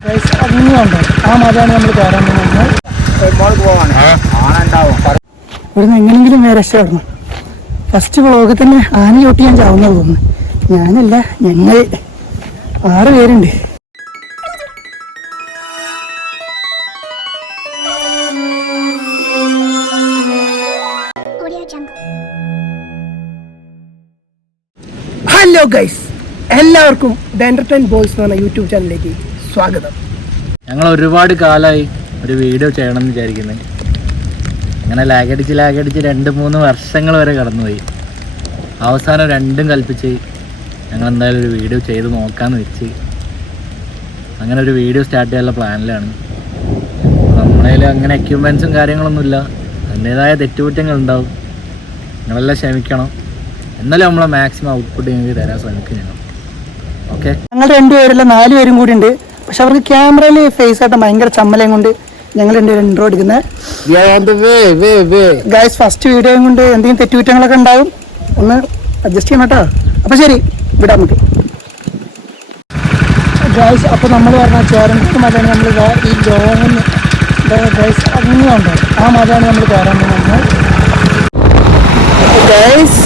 അങ്ങനെയുണ്ടോ ആ മതമാണ് നമ്മൾ കയറാൻ പോകുന്നത്. ഇവിടുന്ന് എങ്ങനെയെങ്കിലും വേറെ രക്ഷപ്പെടണം. ഫസ്റ്റ് വ്ളോഗിൽ തന്നെ ആന ചോട്ടി ഞാൻ ചാവുന്നത് തോന്നുന്നു. ഞാനല്ല, ഞങ്ങൾ 6 പേരുണ്ട്. ഹലോ ഗൈസ്, എല്ലാവർക്കും ദ എൻ്റർടൈൻ ബോയ്സ് എന്ന് പറഞ്ഞ യൂട്യൂബ് ചാനലിലേക്ക് സ്വാഗതം. ഞങ്ങൾ ഒരുപാട് കാലമായി ഒരു വീഡിയോ ചെയ്യണമെന്ന് വിചാരിക്കുന്നത്. അങ്ങനെ ലാഗടിച്ച് 2-3 വർഷങ്ങൾ വരെ കടന്നുപോയി. അവസാനം രണ്ടും കൽപ്പിച്ച് ഞങ്ങൾ എന്തായാലും ഒരു വീഡിയോ ചെയ്ത് നോക്കാമെന്ന് വെച്ച് അങ്ങനെ ഒരു വീഡിയോ സ്റ്റാർട്ട് ചെയ്യാനുള്ള പ്ലാനിലാണ്. നമ്മളതിൽ അങ്ങനെ എക്യുപ്മെൻറ്റ്സും കാര്യങ്ങളൊന്നുമില്ല, അതിൻ്റേതായ തെറ്റുകുറ്റങ്ങളുണ്ടാവും. നിങ്ങളെല്ലാം ക്ഷമിക്കണം. എന്നാലും നമ്മളെ മാക്സിമം ഔട്ട്പുട്ട് ഞങ്ങൾക്ക് തരാൻ ശ്രമിക്കും ഞങ്ങൾ. ഓക്കെ, ഞങ്ങൾ 2 പേരല്ല 4 പേരും കൂടി ഉണ്ട്. പക്ഷെ അവർക്ക് ക്യാമറയിൽ ഫേസ് ആയിട്ട് ഭയങ്കര ചമ്മലയും കൊണ്ട് ഞങ്ങൾ 2 പേരും ഇൻട്രോ എടുക്കുന്നത്. ഗൈസ്, ഫസ്റ്റ് വീഡിയോയും കൊണ്ട് എന്തെങ്കിലും തെറ്റുകുറ്റങ്ങളൊക്കെ ഉണ്ടാവും, ഒന്ന് അഡ്ജസ്റ്റ് ചെയ്യണം കേട്ടോ. അപ്പോൾ ശരി, വിടാം നമുക്ക്. ഗൈസ്, അപ്പോൾ നമ്മൾ പറഞ്ഞ ചേരൻകുത്ത് മലയാണ് നമ്മൾ ഈ ലോങ്ങ് ഗൈസ് അങ്ങനെയുണ്ടോ ആ മലയാണ് നമ്മൾ കയറാൻ പോകുന്നത്. ഗൈസ്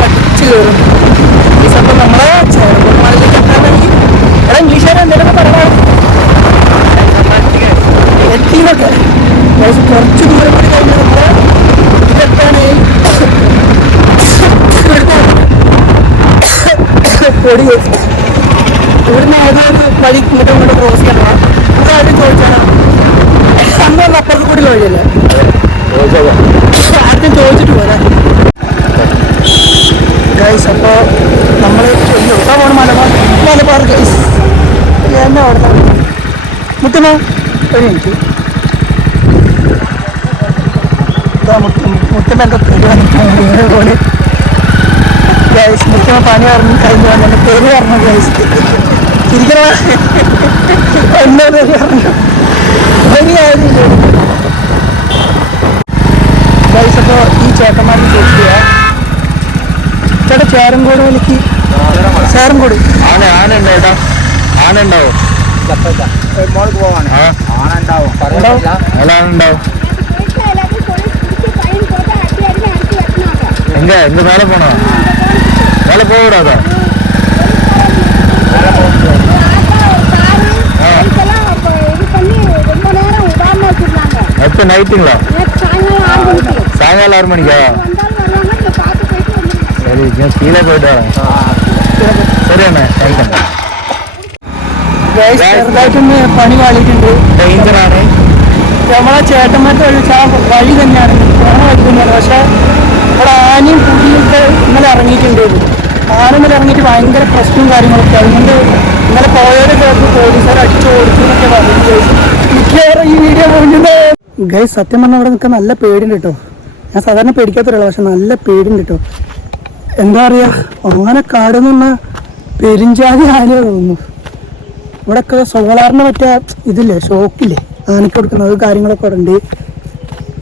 പഠിച്ചു കയറും. അപ്പോൾ നമ്മളെ ചേരൻകുത്ത് മലയിലേക്ക് എത്താൻ വേണ്ടി ഇംഗ്ലീഷുകാർ എന്തെങ്കിലുമൊക്കെ പറഞ്ഞാൽ എത്തിയൊക്കെ ഗൈസ് കുറച്ച് ദൂരം കൂടി കഴിഞ്ഞാൽ നമ്മളെ ഇതെത്താനേ പൊടി. ഇവിടുന്ന് ഏതൊരു വഴി ഇങ്ങോട്ട് ക്രോസ് ചെയ്യണം. ആദ്യം ചോദിച്ചാണ് സംഭവം അപ്പുറത്ത് കൂടി വഴിയല്ലേ, ആദ്യം ചോദിച്ചിട്ട് പോരാ ഗൈസ്. അപ്പോൾ നമ്മൾ എവിടെ പോകണം? മലബാർ ഗൈസ്. എന്നെ അവിടെ മുത്തുമോ ഒരു മിനിറ്റ്. മുത്തുമ്മ എന്താ പേര് പോലെ ഗൈസ്. മുത്തുമ്മ പണി പറഞ്ഞു കഴിഞ്ഞു വന്നെ പേര് പറഞ്ഞു ഗൈസ്. ശരിക്കും എന്നാ പേര് പറഞ്ഞു ഗൈസ്. അപ്പോൾ ഈ ചേട്ടന്മാർക്ക് ചോദിക്കുക ചേട്ടാ, ചേരങ്കോട് വലിക്ക് ചേരങ്കോട് ആനുണ്ടാവോ? എങ്ക മേലെ പോണോ? മേലെ പോകൂടാതോ? எப்போ நைட்டுங்களா? சாயங்காலம் 6 மணிக்கா? சரி, ഞാൻ കീഴே പോയിട്ട് വരാം. ശരി അണ്ണേ, ചെറുതായിട്ടൊന്ന് പണി വാളിയിട്ടുണ്ട്. ഡേഞ്ചറാണ്. നമ്മളെ ചേട്ടന്മാരുടെ വഴി തന്നെയാണ്, പോണ വഴി തന്നെയാണ്. പക്ഷെ ഇവിടെ ആനയും പുലിയൊക്കെ ഇന്നലെ ഇറങ്ങിയിട്ടുണ്ടായിരുന്നു. ആന ഇന്നലെ ഇറങ്ങിയിട്ട് ഭയങ്കര പ്രശ്നവും കാര്യങ്ങളൊക്കെ. അതുകൊണ്ട് ഇന്നലെ പോയവരെ ചേർത്ത് പോലീസുകാർ അടിച്ചു ഓടിച്ചു എന്നൊക്കെ പറഞ്ഞു. മിക്കവാറും ഈ വീഡിയോ പോയിട്ടുണ്ട് ഗൈസ്. സത്യം പറഞ്ഞാൽ ഇവിടെ നിൽക്കാൻ നല്ല പേടിയുണ്ട് കേട്ടോ. ഞാൻ സാധാരണ പേടിക്കാത്തവരുള്ള, പക്ഷെ നല്ല പേടിയുണ്ട് കേട്ടോ. എന്താ പറയുക, ആനക്കാടെന്ന് പറഞ്ഞാൽ പെരിഞ്ചാതി ആനയെ തോന്നുന്നു. ഇവിടെയൊക്കെ സോളാറിന് മറ്റേ ഇതില്ലേ, ഷോക്കില്ലേ ആനയ്ക്ക് കൊടുക്കുന്നത്, കാര്യങ്ങളൊക്കെ ഇവിടെ ഉണ്ട്.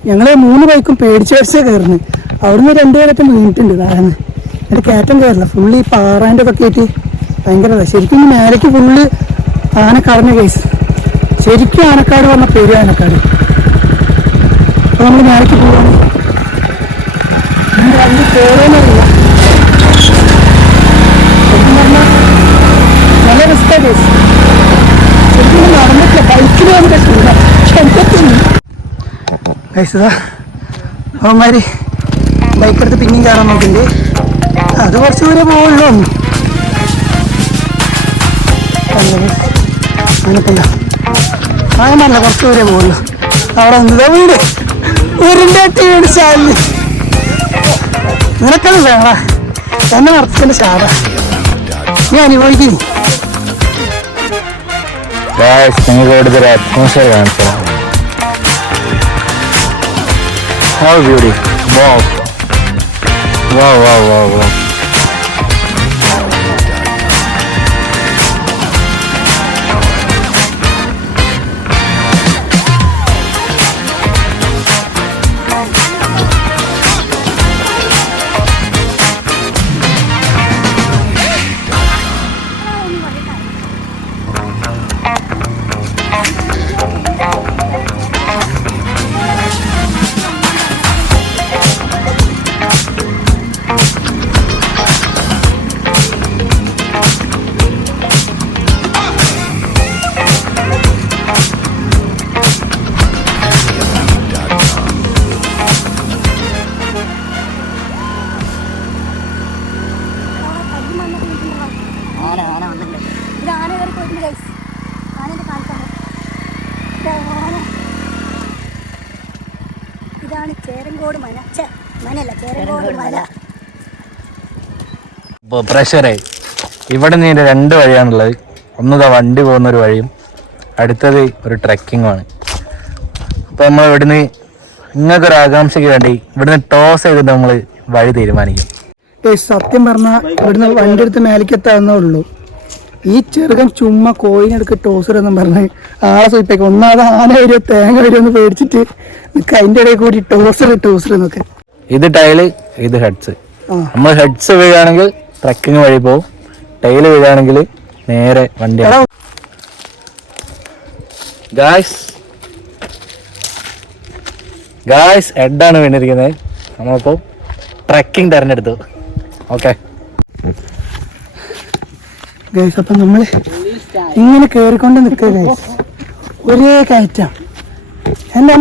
ഞങ്ങൾ 3 ബൈക്കും പേടിച്ച് കയറുന്നു. അവിടുന്ന് 2 പേരൊക്കെ വീണിട്ടുണ്ട്. താഴെ എൻ്റെ കയറ്റം കയറില്ല, ഫുള്ള് ഈ പാറാൻ്റെ ഒക്കെ ആയിട്ട് ഭയങ്കര. ശരിക്കും മേലേക്ക് ഫുള്ള് ആനക്കാടിൻ്റെ കേസ്. ശരിക്കും ആനക്കാട് പറഞ്ഞ പേര് ആനക്കാട്. അപ്പോൾ നമ്മൾ മേലേക്ക് പോവാണ്. അതിന് കയറുമെന്നറിയില്ല. ശരിക്കും പറഞ്ഞാൽ നല്ല റിസ്ക്കാണ് കേസ്. ശരിക്കും നടന്നിട്ടില്ല, ബൈക്കിൽ വന്നിട്ട് രക്ഷയില്ല. കഴിച്ചതാ അവന്മാർ ബൈക്കെടുത്ത് പിന്നെയും കയറാൻ നോക്കുന്നുണ്ട്. അത് കുറച്ച് ദൂരെ പോവുള്ളൂ. അങ്ങനത്തല്ല അങ്ങനല്ല, കുറച്ച് ദൂരെ പോവുള്ളൂ. അവിടെ നിന്നതാ വീട് വീടിൻ്റെ വീട് ചാലില്. നിനക്കത് വേണ എന്നെ നടത്തിൻ്റെ ശാല നീ അനുഭവിക്കുന്നു. കൂടുതൽ അറ്റ്മോസ്ഫിയർ കാണിച്ചു. How beauty. Wow. Wow, wow, wow, wow. ആന വന്നില്ല. ഇത് ആന കയറി പോയിട്ടുണ്ട് ഗൈസ്. ആനേൻ്റെ കാണിക്കാണ്. ഇതാണ് ചേരങ്കോട് മന. മനല്ല, ചേരങ്കോട് മല. പ്രഷറായി. ഇവിടെ നിന്ന് 2 വഴിയാണുള്ളത്. ഒന്നതാ വണ്ടി പോകുന്നൊരു വഴിയും അടുത്തത് ഒരു ട്രെക്കിങ്ങുമാണ്. അപ്പോൾ നമ്മൾ ഇവിടുന്ന് ഇങ്ങനൊരു ആകാംക്ഷയ്ക്ക് വേണ്ടി ഇവിടുന്ന് ടോസ് ചെയ്തിട്ട് നമ്മൾ വഴി തീരുമാനിക്കും. സത്യം പറഞ്ഞാൽ ഇവിടുന്ന് വണ്ടി എടുത്ത് മേലേക്കെത്താവുന്നേ ഉള്ളൂ. ഈ ചെറുകൻ ചുമ്മാ കോയിനെടുക്ക് ടോസറെന്നും പറഞ്ഞ് ആളെ സൂയിപ്പേക്കും. ഒന്നാമത് ആന വരുമോ തേങ്ങ വരുമോ എന്ന് പേടിച്ചിട്ട് നിൽക്കുക. അതിൻ്റെ ഇടയിൽ കൂടി ടോസർ എന്നൊക്കെ. ഇത് ടൈല്, ഇത് ഹെഡ്സ്. നമ്മൾ ഹെഡ്സ് വീഴുകയാണെങ്കിൽ ട്രക്കിങ് വഴി പോകും. ടൈല് വീഴുകയാണെങ്കിൽ നേരെ വണ്ടി. ഗായ്സ് ഹെഡാണ് വീണിരിക്കുന്നത്. നമ്മളിപ്പോൾ ട്രക്കിംഗ് തിരഞ്ഞെടുത്തു. ഓക്കെ ഗൈസ്, അപ്പം നമ്മൾ ഇങ്ങനെ കയറിക്കൊണ്ട് നിൽക്കുക ഗൈസ്. ഒരേ കയറ്റം. എൻ്റെ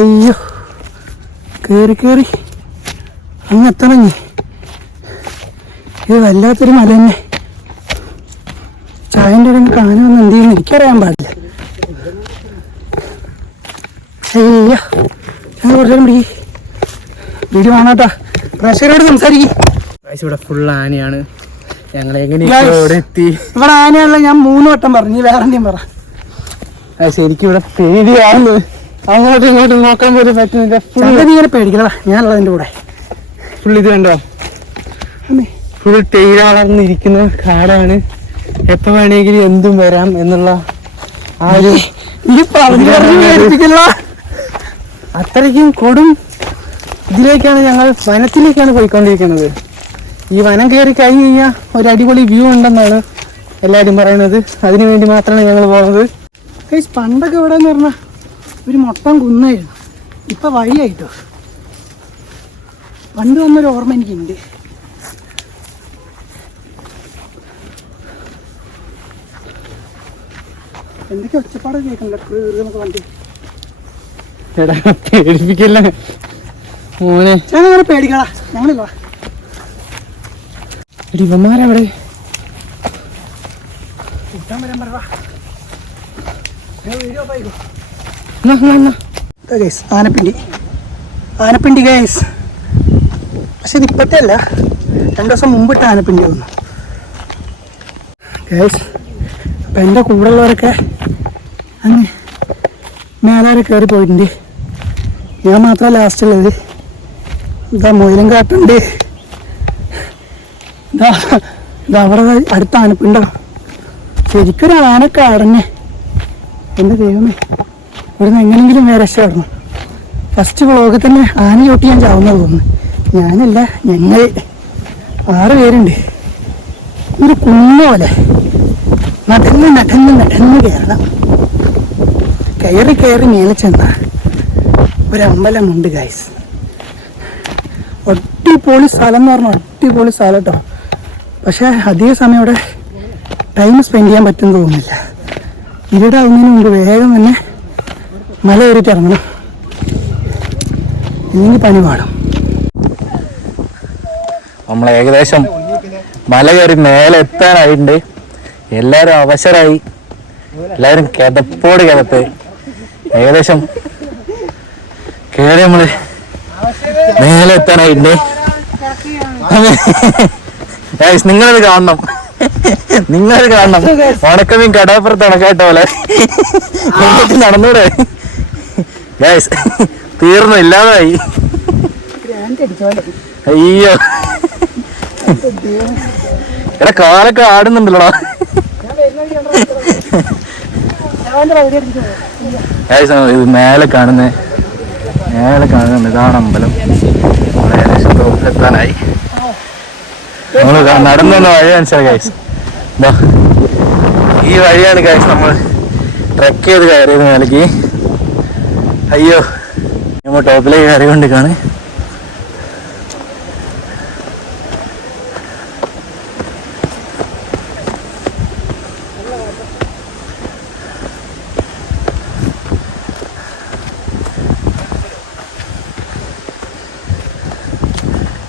അയ്യോ, കയറി അങ്ങ് എത്തണങ്ങി. ഇത് വല്ലാത്തൊരു മല തന്നെ. ചായൻ്റെ ഇടയിൽ കാണുമെന്ന് എന്ത് ചെയ്യുന്നു എനിക്കറിയാൻ പാടില്ല. അയ്യോ, കുറച്ചും പിടി വീഡിയോ കാണാട്ടാ. പ്രേക്ഷകരോട് സംസാരിക്കും. ഇവിടെ ഫുൾ ആനയാണ്. ഞങ്ങൾ എങ്ങനെയാണ് ഇവിടെ എത്തി? ഇവിടെ ആനയുള്ള ഞാൻ 3 വട്ടം പറഞ്ഞു. വേറെ എന്തെങ്കിലും പറ. ശരിക്കും ഇവിടെ പേടിയാണ്. അങ്ങോട്ടും ഇങ്ങോട്ടും നോക്കാൻ പോലും പറ്റുന്നില്ല. നീ ഇങ്ങനെ പേടിക്കണ, ഞാനുള്ളതിൻ്റെ കൂടെ. ഫുൾ ഇത് കണ്ടോ, ഫുൾ തേയില വളർന്നിരിക്കുന്ന കാടാണ്. എപ്പോൾ വേണമെങ്കിലും എന്തും വരാം എന്നുള്ള ആ ഒരു അത്രയ്ക്കും കൊടും ഇതിലേക്കാണ് ഞങ്ങൾ വനത്തിലേക്കാണ് പോയിക്കൊണ്ടിരിക്കുന്നത്. ഈ വനം കയറി കഴിഞ്ഞ് കഴിഞ്ഞാൽ ഒരു അടിപൊളി വ്യൂ ഉണ്ടെന്നാണ് എല്ലാവരും പറയുന്നത്. അതിനു വേണ്ടി മാത്രമാണ് ഞങ്ങൾ പോകുന്നത്. പണ്ടൊക്കെ ഇവിടെ എന്ന് പറഞ്ഞാൽ ഒരു മൊത്തം കുന്നായിരുന്നു. ഇപ്പം വഴിയായിട്ടോ. പണ്ട് വന്നൊരു ഓർമ്മ എനിക്കുണ്ട്. എന്തൊക്കെ ഒച്ചപ്പാട് കേൾക്കണ്ടോ വണ്ടി. എടാ പേടിപ്പിക്കല്ലേ മോനെ. ഞങ്ങൾ പേടിക്കടാ, ഞങ്ങളില്ല. ഇവന്മാരെവിടെ കൂട്ടാൻ വരാൻ പറ. ആനപ്പിണ്ടി ഗൈസ്. പക്ഷെ ഇത് ഇപ്പോഴത്തെ അല്ല, 2 ദിവസം മുമ്പിട്ട് ആനപ്പിണ്ടി വന്നു ഗൈസ്. അപ്പം എൻ്റെ കൂടെ ഉള്ളവരൊക്കെ അങ്ങ് മേലാരെ കയറി പോയിട്ടുണ്ട്. ഞാൻ മാത്രം ലാസ്റ്റുള്ളത്. ഇതാ മൊയിലും കാട്ടുണ്ട്. ഇതവിടെ അടുത്ത ആനപ്പിണ്ടോ. ശരിക്കൊരു ആനക്കാടന്നെ. എൻ്റെ ദൈവമേ, ഇവിടുന്ന് എങ്ങനെയെങ്കിലും വേറെ രക്ഷപ്പെടണം. ഫസ്റ്റ് വ്ളോഗിൽ തന്നെ ആന ചോട്ടി ഞാൻ ചാവുന്നത് തോന്നുന്നു. ഞാനല്ല, ഞങ്ങൾ 6 പേരുണ്ട്. ഒരു കുന്ന പോലെ നടന്ന് കയറണം. കയറി മേലെ ചെന്ന ഒരമ്പലമുണ്ട് ഗൈസ്. അടിപൊളി സ്ഥലം എന്ന് പറഞ്ഞാൽ അടിപൊളി സ്ഥലം കേട്ടോ. പക്ഷേ അധിക സമയം ഇവിടെ ടൈം സ്പെൻഡ് ചെയ്യാൻ പറ്റുമെന്ന് തോന്നുന്നില്ല. ഇവിടെ ആവുന്നതിന് മുമ്പ് വേഗം തന്നെ മല കയറിയിട്ട് ഇറങ്ങണം, ഇല്ലെങ്കിൽ പണി പാടും. നമ്മൾ ഏകദേശം മല കയറി മേലെ എത്താനായിട്ടുണ്ട്. എല്ലാവരും അവശരായി, എല്ലാവരും കിതപ്പ് ഏകദേശം കയറി നമ്മള് മേലെ എത്താനായിട്ടുണ്ട്. നിങ്ങളത് കാണണം, നിങ്ങളത് കാണണം. ഉണക്കമീൻ കടാപ്പുറത്ത് ഉണക്കായിട്ട പോലെ നടന്നൂടെ ഗൈസ്. തീർന്നു, ഇല്ലാതായി. അയ്യോ എടാ, കാലൊക്കെ ആടുന്നുണ്ടല്ലോടാ. ഇത് മേലെ കാണുന്നത് ഇതാണ് അമ്പലം. ഏകദേശം ടോപ്പിലെത്താനായി. നമ്മൾ നടന്നു വഴി മനസ്സിലായി ഗൈസ്. ഈ വഴിയാണ് ഗൈസ് നമ്മൾ ട്രെക്ക് ചെയ്ത് കയറിയത് മേലേക്ക്. അയ്യോ, നമ്മൾ ടോപ്പിലേക്ക് കയറിക്കൊണ്ടിരിക്കുകയാണ്.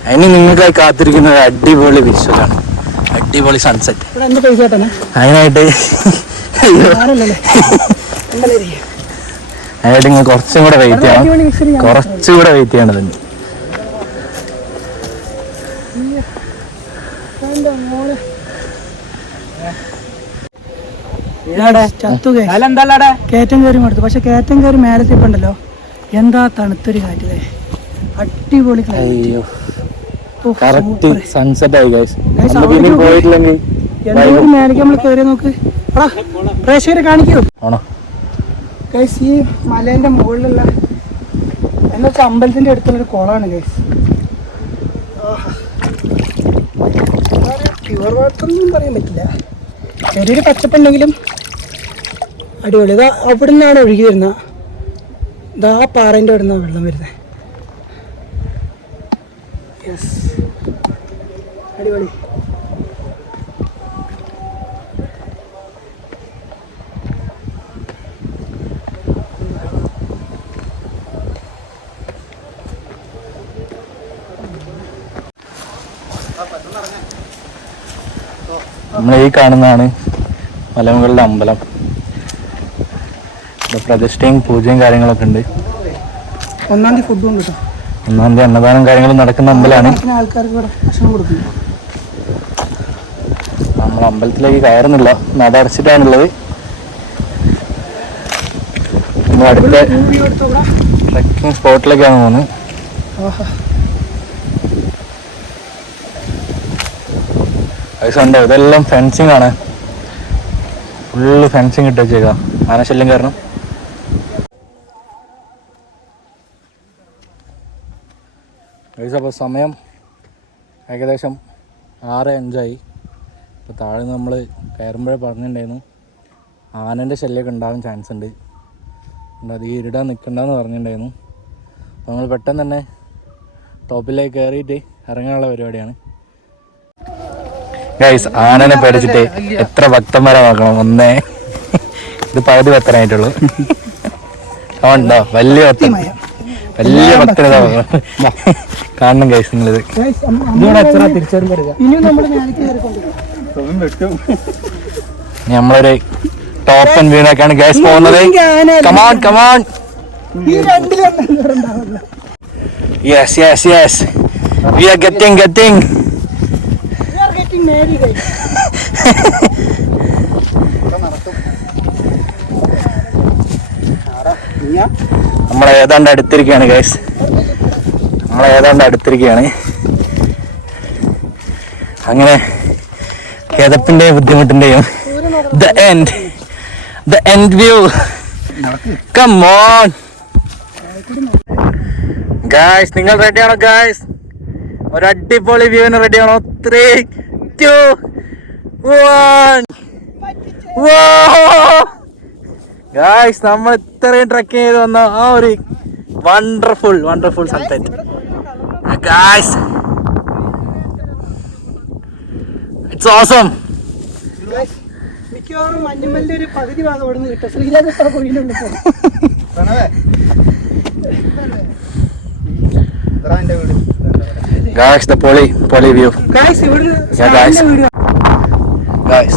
അതിന് നിങ്ങൾക്കായി കാത്തിരിക്കുന്നത് അടിപൊളി വിഷ്വലാണ്, അടിപൊളി സൺസെറ്റ്. ഇവിടെ എന്ത് പൈസ കേട്ടനെ അതിനായിട്ട് ആണല്ലേ അതിനായിട്ട് നിങ്ങൾ കുറച്ചും കൂടെ വെയിറ്റ് ചെയ്യണം, കുറച്ചുകൂടെ വെയിറ്റ് ചെയ്യണതുണ്ട്. കയറ്റം കയറി കൊടുത്തു. പക്ഷെ കയറ്റം കയറി മേലത്തിപ്പുണ്ടല്ലോ, എന്താ തണുത്തൊരു കാറ്റില്ലേ, അടിപൊളി അയ്യോ കറക്റ്റ് സൺസെറ്റ് ആയി ഗൈസ്. എന്തെങ്കിലും മേലേക്ക് നമ്മൾ കയറി നോക്ക്, പ്രേക്ഷകരെ കാണിക്കൂ ആണോ ഗൈസ്. ഈ മലേന്റെ മുകളിലുള്ള എന്താ വെച്ചാൽ അമ്പലത്തിന്റെ അടുത്തുള്ളൊരു കുളമാണ് ഗൈസ്. പ്യുവർ വാട്ടർ ഒന്നും പറയാൻ പറ്റില്ല, ചെറിയൊരു പച്ചപ്പുണ്ടെങ്കിലും അടിപൊളി. ഇതാ അവിടെ നിന്നാണ് ഒഴുകി വരുന്നത്, ഇതാ പാറേൻ്റെ അവിടെ നിന്നാണ് വെള്ളം വരുന്നത്. യെസ്, അടിപൊളി. നമ്മൾ ഈ കാണുന്നതാണ് മലമുകളുടെ അമ്പലം. ഇവിടെ പ്രതിഷ്ഠയും പൂജയും കാര്യങ്ങളൊക്കെ ഉണ്ട്. 1-ാം തീയതി ഫുഡും കിട്ടും. 1-ാം തീയതി അന്നദാനം കാര്യങ്ങളും നടക്കുന്ന അമ്പലമാണ്. ആൾക്കാർക്ക് ഇവിടെ ഭക്ഷണം കൊടുക്കുന്നു. നമ്മൾ അമ്പലത്തിലേക്ക് കയറുന്നില്ല, നട അടച്ചിട്ടാണുള്ളത്. നമ്മൾ അടുത്ത ട്രക്കിംഗ് സ്പോട്ടിലേക്കാണ് പോകുന്നത്. ഉണ്ടോ ഇതെല്ലാം ഫെൻസിങ് ആണ്, ഫുള്ള് ഫെൻസിങ് ഇട്ട് വെച്ചേക്കാം ആനശല്യം കാരണം. അപ്പോൾ സമയം ഏകദേശം 6:05. ഇപ്പോൾ താഴെ നമ്മൾ കയറുമ്പോഴേ പറഞ്ഞിട്ടുണ്ടായിരുന്നു ആനൻ്റെ ശല്യമൊക്കെ ഉണ്ടാകാൻ ചാൻസ് ഉണ്ട്, അത് ഈ ഇരുടാൻ നിൽക്കണ്ടെന്ന് പറഞ്ഞിട്ടുണ്ടായിരുന്നു. അപ്പോൾ നമ്മൾ പെട്ടെന്ന് തന്നെ ടോപ്പിലേക്ക് കയറിയിട്ട് ഇറങ്ങാനുള്ള പരിപാടിയാണ്. ഗൈസ്, ആനനെ പേടിച്ചിട്ട് എത്ര ഭക്തന്മാരെ നോക്കണം, ഒന്നേ ഇത് പകുതി ഭക്തനായിട്ടുള്ളൂ. ഉണ്ടോ വലിയ ഭക്തൻ, വലിയ ഭക്തനത കാണണം ഗൈസ് നിങ്ങളിത്. നമ്മളൊരു ടോപ്പ് ആൻഡ് വ്യൂനൊക്കെയാണ് ഗൈസ് പോകുന്നത്. Come on come on, yes yes yes, we are getting നമ്മളെ ഏതാണ്ട് അടുത്തിരിക്കുകയാണ് ഗൈസ്, അങ്ങനെ കിതപ്പിന്റെയും ബുദ്ധിമുട്ടിന്റെയും the end view. Come on guys, നിങ്ങൾ റെഡിയാണോ ഗൈസ്? ഒരു അടിപൊളി വ്യൂവിന് റെഡിയാണോ? 3, 2, 1. ഗായ്സ്, നമ്മൾ ഇത്രയും ട്രക്കിംഗ് ചെയ്ത് വന്ന ആ ഒരു wonderful sunset guys, it's awesome. മിക്കവാറും മഞ്ഞുമലിന്റെ ഒരു പകുതി ഭാഗം ഇവിടെ നിന്ന് കിട്ടും. ശ്രീരാജ കൊഴിയിലുണ്ട്. Guys, the poly view. Guys,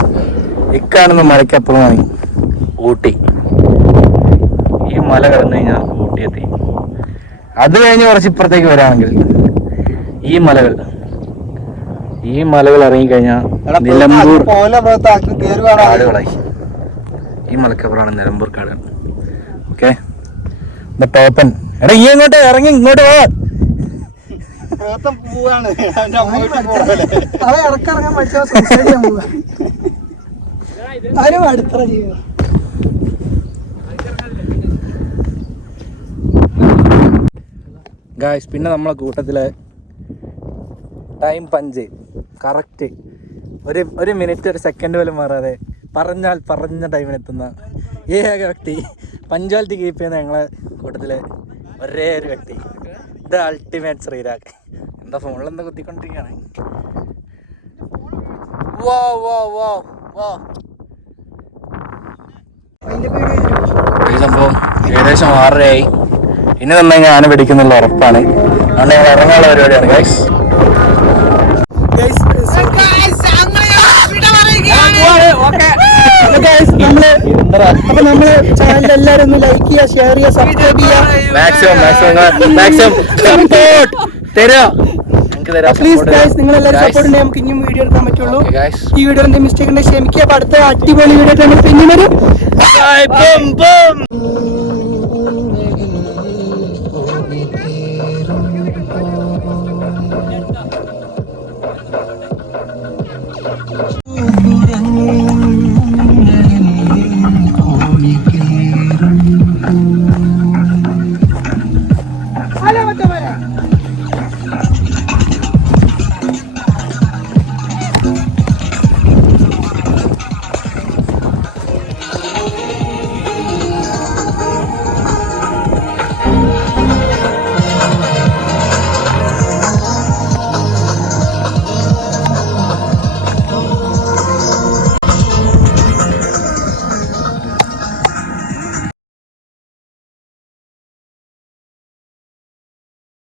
ഇക്കാണുന്ന മലയ്ക്കപ്പുറമാണ് Ooty. ഈ മല കടന്നു കഴിഞ്ഞാൽ ഊട്ടി എത്തി. അത് കഴിഞ്ഞ് കുറച്ച് ഇപ്പുറത്തേക്ക് വരാണെങ്കിൽ ഈ മലകൾ ഇറങ്ങിക്കഴിഞ്ഞാൽ നിലമ്പൂർ കാടുകളായി. ഈ മലക്കപ്പുറമാണ് നിലമ്പൂർ കാട്. ഓക്കെ, ടോപ്പൻ. എടാ ഈ എങ്ങോട്ട് ഇറങ്ങി, ഇങ്ങോട്ട് പോ. ഇറക്കിറങ്ങാൻ പഠിച്ചാൽ സൂസൈഡ് ചെയ്യാൻ പോവുക. ആരും അടുത്തറ ചെയ്യുക. ഗായ്സ്, പിന്നെ നമ്മളെ കൂട്ടത്തിലെ ടൈം പഞ്ച് കറക്റ്റ് ഒരു മിനിറ്റ് ഒരു സെക്കൻഡ് പോലും മാറാതെ പറഞ്ഞ ടൈമിനെത്തുന്ന ഏക വ്യക്തി, പഞ്ച്വാലിറ്റി കീപ്പ് ചെയ്യുന്ന ഞങ്ങളെ കൂട്ടത്തിലെ ഒരേ ഒരു വ്യക്തി, ദ അൾട്ടിമേറ്റ് ശ്രീരാഗ്. എന്താ ഫോണിലെന്താ കുത്തിക്കൊണ്ടിരിക്കുകയാണ്. ഈ സംഭവം ഏകദേശം 6:30 ആയി. ഇനി തന്നെ ഞാൻ പിടിക്കുന്നുള്ള ഉറപ്പാണ്. അതുകൊണ്ട് ഞങ്ങൾ ഇറങ്ങാനുള്ള പരിപാടിയാണ് ഗൈസ്. അപ്പൊ നമ്മളെ ചാനൽ എല്ലാവരും ഒന്ന് ലൈക്ക് ചെയ്യുക, ഷെയർ ചെയ്യുക, സബ്സ്ക്രൈബ് ചെയ്യുക. മാക്സിമം സപ്പോർട്ട് തരാ ഞങ്ങൾക്ക് തരാം. പ്ലീസ് ഗൈസ്, നിങ്ങൾ എല്ലാവരും സപ്പോർട്ട് ഉണ്ടെങ്കിൽ നമുക്ക് ഇനിയും വീഡിയോ എടുക്കാൻ പറ്റുള്ളൂ. ഈ വീഡിയോ എന്തെങ്കിലും മിസ്റ്റേക്ക് ഉണ്ടെങ്കിൽ ക്ഷമിക്കുക. അപ്പൊ അടുത്ത അടിപൊളി വീഡിയോ നമ്മൾ പിന്നെ വരും.